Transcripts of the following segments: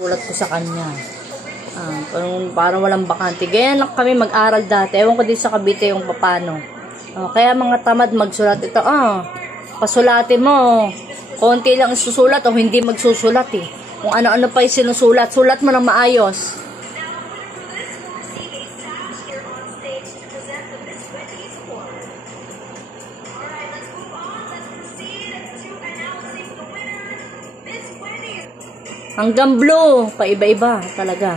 Sulat ko sa kanya. Parang walang bakante. Gaya lang kami mag-aral dati. Ewan ko din sa Cavite yung paano. Kaya mga tamad magsulat ito. Pasulatin mo. Konti lang isusulat o hindi magsusulat eh. Kung ano-ano pa yung sinusulat. Sulat mo ng maayos. Hanggang blue, paiba-iba talaga.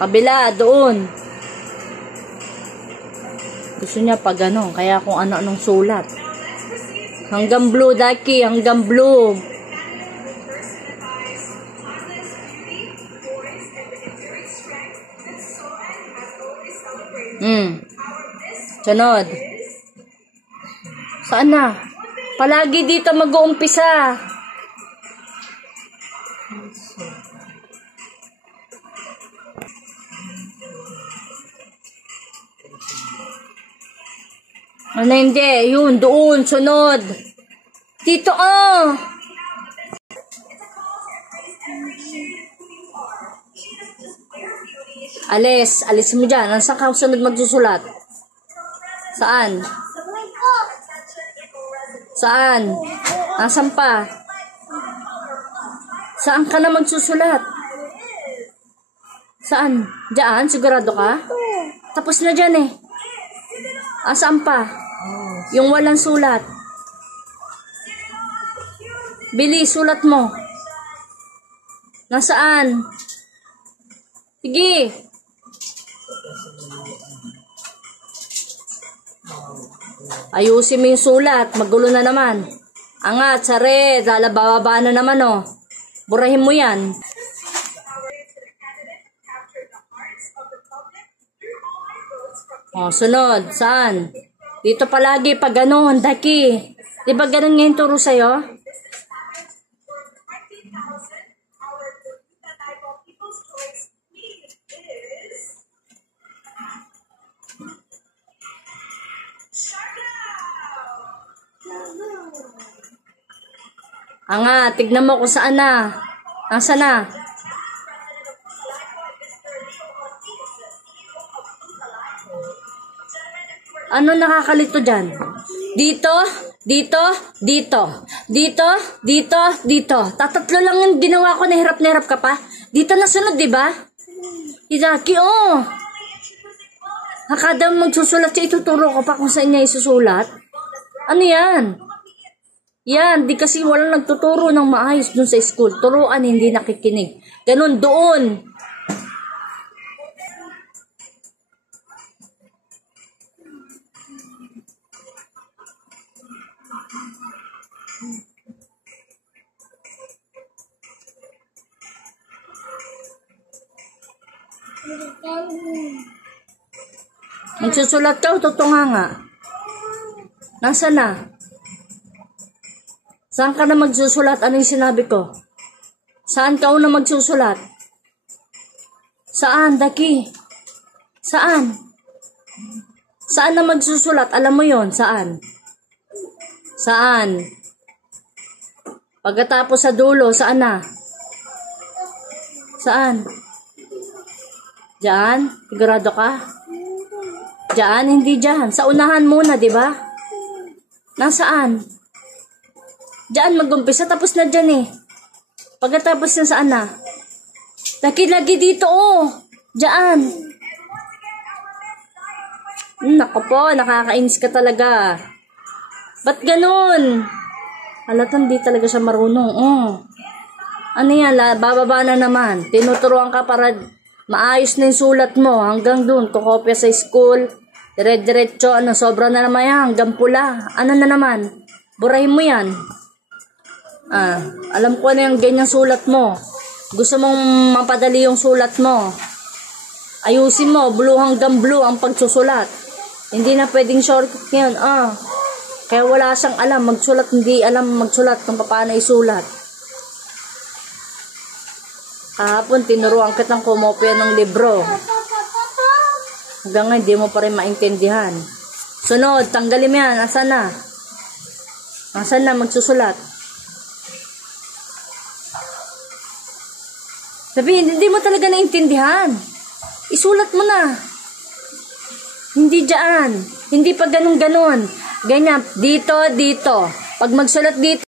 Kabila, doon. Gusto niya pag ano, kaya kung ano-anong sulat. Hanggang blue, Daki, hanggang blue. Sunod. Saan na? Palagi dito mag-uumpisa. Ano hindi? Yun, doon, sunod. Dito, Alis mo dyan. Saan ka sunod magsusulat? Saan? Saan? Nasaan pa? Saan ka na magsusulat? Saan? Diyan? Sigurado ka? Tapos na dyan eh. Saan pa? Yung walang sulat. Bilis, sulat mo. Nasaan? Sige. Ayusin mo yung sulat. Magulo na naman. Angat, sare. Bababa na naman oh. Burahin mo yan. Sunod. Saan? Dito palagi pag ganun, Daki. Di ba ganun ngayon turo sa'yo? Tignan mo kung saan na. Nasaan na? Ano nakakalito dyan? Dito, dito, dito. Dito, dito, dito. Tatatlo lang yung ginawa ko, na hirap ka pa. Dito na sunod, diba? Idaki, Nakada magsusulat siya, ituturo ko pa kung saan niya isusulat. Ano yan? Yan, di kasi walang nagtuturo ng maayos dun sa school. Turuan, hindi nakikinig. Ganun, doon. Magsusulat ka o tutunga nga? Nasaan na? Saan ka na magsusulat? Ano yung sinabi ko? Saan ka na magsusulat? Saan, Daki? Saan? Saan na magsusulat? Alam mo yon? Saan? Saan? Pagkatapos sa dulo, saan na? Saan? Diyan? Sigurado ka? Diyan? Hindi diyan. Sa unahan muna, di ba? Nasaan? Diyan mag-umpisa, tapos na dyan eh. Pagkatapos na saan na? Lagi dito Diyan. Nako po, nakakainis ka talaga. Ba't ganun? Halatan, di talaga siya marunong. Ano yan, bababa na naman. Tinuturuan ka para maayos na yung sulat mo. Hanggang dun, kukopya sa school. Dire-diretso, sobra na naman yan. Hanggang pula. Ano na naman? Burahin mo yan. Alam ko na yung ganyang sulat mo. Gusto mong mapadali yung sulat mo. Ayusin mo, blue hanggang blue ang pagsusulat. Hindi na pwedeng shortcut ngayon. Kaya wala siyang alam magsulat, hindi alam magsulat kung paano isulat. Kahapon, tinuruan kitang kumopya ng libro. Hanggang ngayon, hindi mo pa rin maintindihan. Sunod, tanggalin mo yan. Asan na? Asan na magsusulat? Sabihin, hindi mo talaga naintindihan. Isulat mo na. Hindi dyan. Hindi pa ganun-ganon. Ganyan. Dito, dito. Pag magsulat dito,